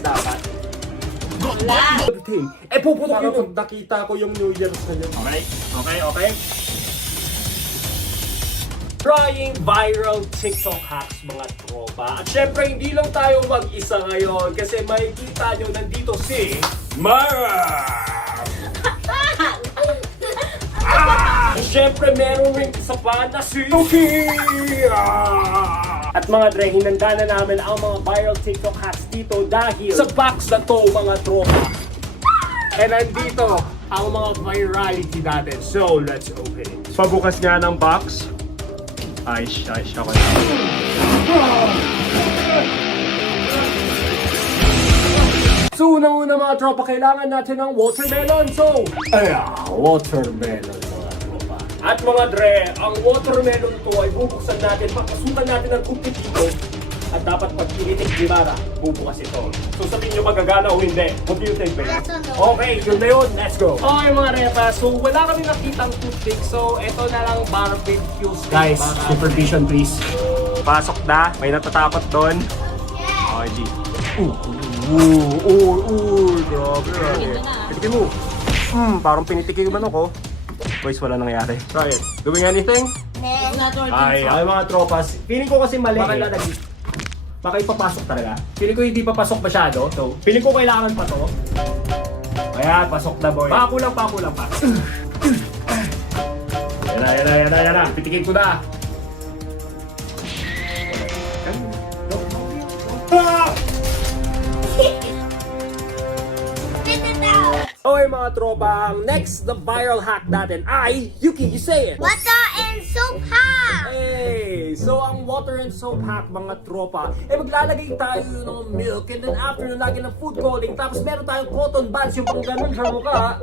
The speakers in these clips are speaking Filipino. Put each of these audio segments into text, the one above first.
Dapat. Wala. Puputok yun. Nakita ko yung New Year's na yun. Okay. Trying viral TikTok hacks mga tropa. At syempre hindi lang tayo mag-isa ngayon kasi makikita nyo nandito si Mara! Syempre meron rin isa pa na si Yuki! At mga dre, hinanda na namin ang mga viral TikTok hacks dito dahil sa box na to mga tropa. And nandito ang mga virality natin. So, let's open it. Pabukas nga ng box. Ayos ako na. So, unang-una mga tropa, kailangan natin ng watermelon. So, watermelon mga tropa. At mga dre, ang watermelon to ay bubuksan natin, papasukan natin ang kupit dito. At dapat pag pinitik ni Mara, bubukas ito. So sabihin nyo magagana o hindi. What do you think, babe? Yes or no? Okay, yun na yun. Let's go. Okay mga repa, so wala kami nakitang toothpick. So ito na lang barbecues. Guys, supervision please. Pasok na. May natatakot doon. Okay, G. Grabe. Pinitin mo. Parang pinitikin yung manok ko. Boys, wala nangyari. Try it. Doing anything? Ay, mga tropas. Feeling ko kasi mali. Baka ipapasok talaga. Feeling ko hindi papasok masyado. So, feeling ko kailangan pa to. Ayan, pasok na boy. Pakulang pa. Yan na. Pitikin ko na. Okay mga tropa, ang next na viral hack natin ay, Yuki, you say it! Water and soap hack! Hey! So ang water and soap hack mga tropa, maglalagay tayo ng milk and then after nun lagyan ng food coloring tapos meron tayong cotton buds yung pang ganun sa mukha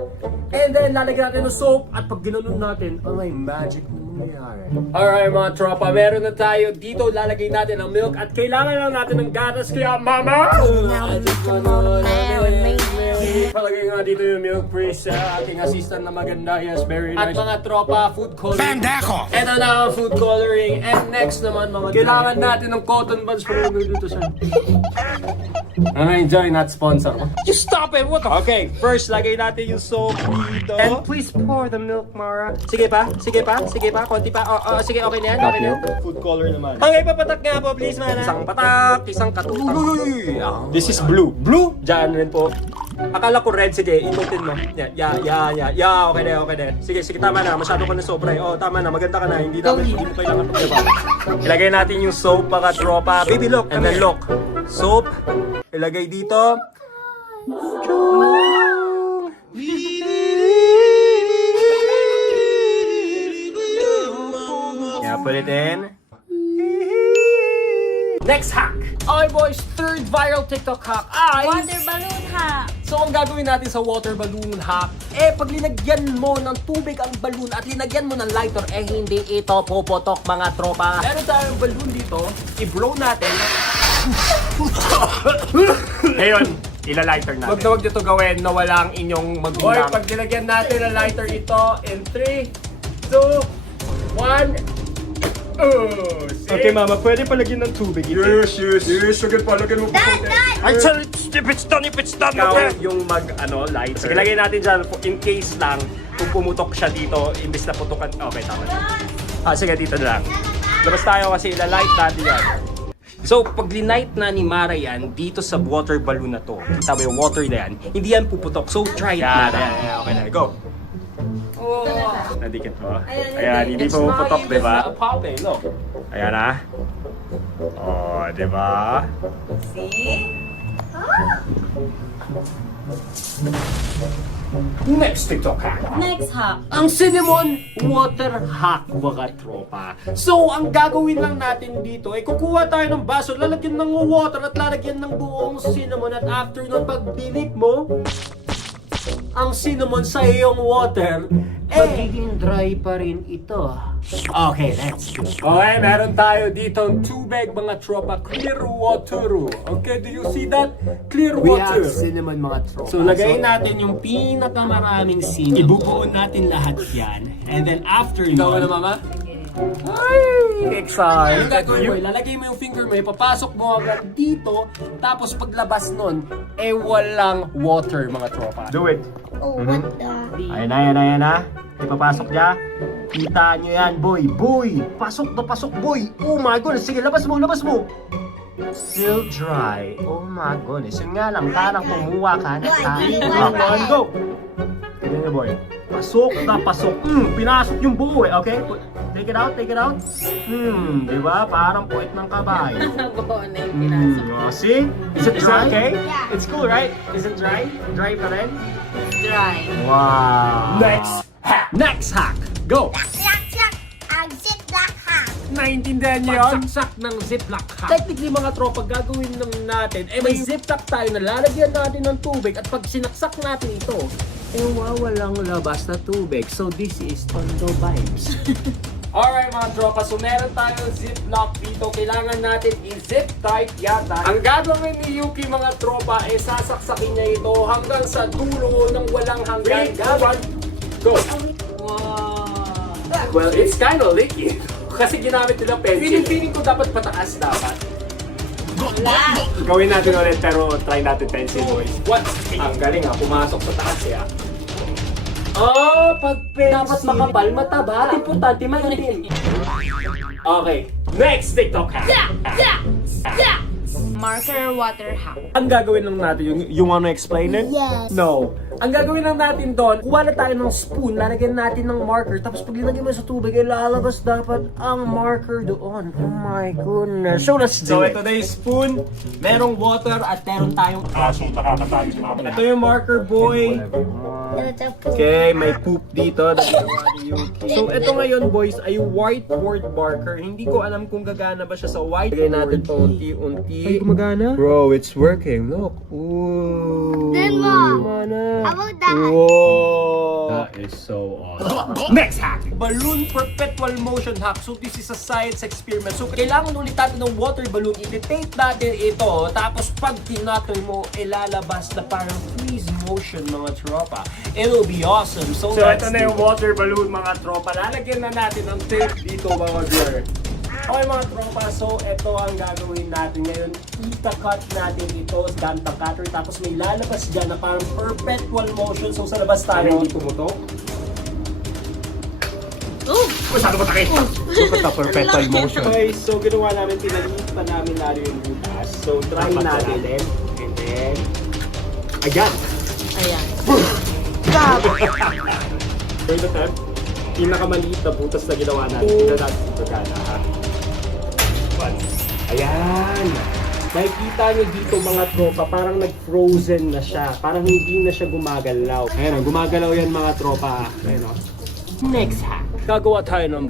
and then lalagyan natin ng soap at pag ginanon natin, may magic na mangyayari. Alright mga tropa, meron na tayo dito, lalagay natin ang milk at kailangan lang natin ng gatas kaya mama! Palagay nga dito yung milk freeze sa ating assistant na maganda. Yes, very nice. At mga tropa, food coloring. Pendejo! Ito na ang food coloring. And next naman mga kailangan natin ng cotton buds para dito sa... enjoy, not sponsor. Just stop it! What the... Okay, first lagay natin yung soap dito. And please pour the milk, Mara. Sige pa. Konti pa. Sige, okay na yan. Okay na yan. Food color naman. Okay, papatak nga po, please, Mara. Isang patak, isang katutak. This is blue. Blue? Diyan rin po. Akala ko red, sige, inutin mo. Yeah, okay na. Sige, tama na. Masyado ko na sobra eh. Oh, tama na, maganda ka na. Hindi mo kailangan pagdiba. Ilagay natin yung soap, mga tropa. Baby, look. And then look. Soap. Ilagay dito. Yeah, put it in. Next hack! Okay boys, third viral TikTok hack ay... Water balloon hack! So ang gagawin natin sa water balloon hack, pag linagyan mo ng tubig ang balloon at linagyan mo ng lighter, hindi ito puputok mga tropa. Meron tayong balloon dito, i-blow natin. Ngayon, ila-lighter natin. Huwag nyo ito gawin na walang inyong magulang. Pag linagyan natin ng lighter ito, in 3, 2, 1... Okay mama, pwede palagyan ng tubig. Yes. Sige, palagyan mo. Ay, if it's done, Ikaw yung lighter. Sige, lagay natin dyan in case lang kung pumutok siya dito, imbis na putukan. Okay, tama na. Sige, dito na lang. Labas tayo kasi ilalight natin yan. So, pag linight na ni Mara yan, dito sa water balloon na to, kita mo yung water na yan, hindi yan puputok. So, try it na. Okay na, go. Nadikit mo. Ayan, hindi pa puputok, diba? Ayan na. Oh, diba? See? Next TikTok hack. Next hack. Ang cinnamon water hack, mga tropa. So, ang gagawin lang natin dito ay kukuha tayo ng baso, lalagyan ng water at lalagyan ng buong cinnamon at after nun, pag dinip mo ang cinnamon sa iyong water, magiging dry pa rin ito. Okay, let's go. Okay, meron tayo dito tubig, mga tropa. Clear water. Okay, do you see that? Clear water. We have cinnamon, mga tropa. So, lagayin natin yung pinakamaraming cinnamon. Ibubuon natin lahat yan. And then after yun... Ikaw na, mama? Ay, excited. Yung gagawin mo, ilalagay mo yung finger mo, papasok mo agad dito, tapos paglabas nun, walang water, mga tropa. Do it. Oh, what the? Ayan na. Ipapasok niya. Kita nyo yan, boy. Boy! Pasok na pasok, boy! Oh my goodness! Sige, labas mo! Still dry. Oh my goodness. Yun nga lang, parang kumuha ka na tayo. One, go! Tignan niyo, boy. Pasok na pasok. Pinasok yung buo eh. Okay? Take it out. Di ba? Parang puwet ng kabayo. See? Is it dry? Okay? Yeah. It's cool, right? Is it dry? Dry pa rin? Dry. Wow! Next hack! Go! Sak. Ang ziplock hack. Naintindihan niyo yun? Pagsaksak ng ziplock hack. Technically mga tropa, gagawin lang natin, may ziplock tayo na lalagyan natin ng tubig at pag sinaksak natin ito, wawalang labas na tubig. So this is Tondo vibes. Alright mga tropa, so meron tayong ziplock dito. Kailangan natin i-zip tight yata. Ang gagawin ni Yuki mga tropa, sasaksakin niya ito hanggang sa dulo ng walang hanggan. Go! Well, it's kind of leaky. Kasi ginamit nila pencil. Feeling ko dapat pataas dapat. Gawin natin ulit pero try natin pencil boys. What? Ang galing pumasok sa taas pag pencil. Dapat makapal, mataba. Importante mainit. Okay, next TikTok hack. Marker water hack. Ang gagawin lang natin, you wanna explain it? Yes. No. Ang gagawin lang natin doon, kuha na tayo ng spoon, lalagyan natin ng marker, tapos pag linagyan mo sa tubig, lalabas dapat ang marker doon. Oh my goodness. So let's do it. ito na yung spoon, merong water, at meron tayong aso. Ito yung marker boy. Okay, may poop dito. So, ito ngayon, boys, ay whiteboard marker. Hindi ko alam kung gagana ba siya sa white. Lagay natin ito unti-unti. Ay, gumagana? Bro, it's working. Look. Ooh. Then, Mom, Gumana. how about that? Whoa. That is so awesome. Next hack! Balloon perpetual motion hack. So this is a science experiment. So kailangan ulit natin ng water balloon. I-tape natin ito. Tapos pag tinatay mo, ilalabas na parang freeze motion mga tropa. It'll be awesome. So So, ito na yung water balloon, mga tropa. Lalagyan na natin ng tape dito, mga girl. Okay mga tropa, so ito ang gagawin natin ngayon. Ita-cut natin ito gamit ang cutter. Tapos may lalabas dyan na parang perpetual motion. So sa labas tayo. Hindi tumutok. Masyado matakit! Look at the perpetual motion. Okay, so ginawa namin, pinaliit pa namin lalo yung butas. So try natin. And then, ayan! Ayan. For the time, pinakamaliit na butas na ginawa natin. Tingnan natin ito gana. Ayan! Nakikita nyo dito mga tropa, parang nag-frozen na siya. Parang hindi na siya gumagalaw. Ayan, gumagalaw yan mga tropa. Ayan o. Next hack. Gagawa tayo ng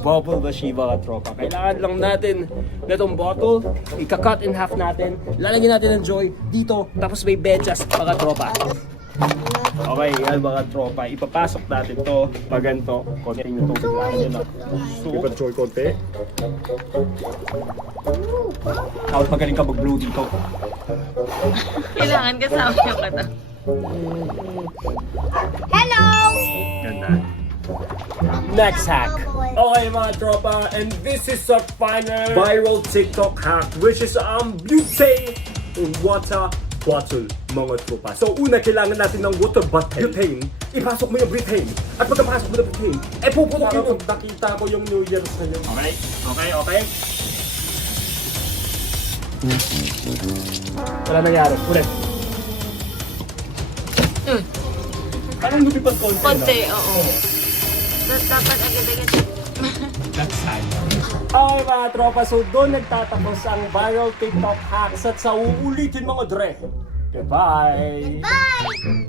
bubble machine mga tropa. Kailangan lang natin na itong bottle, ika-cut in half natin, lalagyan natin ng joy dito, tapos may bedjas mga tropa. Okay, yan mga tropa. Ipapasok natin to pag ganito. Konti yung tubig lang yun na. So, ipa-joy konti. Tapos magaling ka mag-blow dito. Kailangan kasama yung kata. Hello! Ganda. Next hack. Okay mga tropa, and this is a final viral TikTok hack which is butane water bottle mga tropa. So una kailangan natin ng water bottle. Butane. Ipasok mo yung butane. At pagkapasok mo ng butane, pupunukin mo. Nakita ko yung New Year sa'yo. Okay. Wala nangyari. Ulit. Parang lumipat konti. Konti, oo. Dapat agad-agad. That's sad. Okay mga tropa, so doon nagtatapos ang viral TikTok hacks at sa uulitin mga dre. Goodbye! Bye!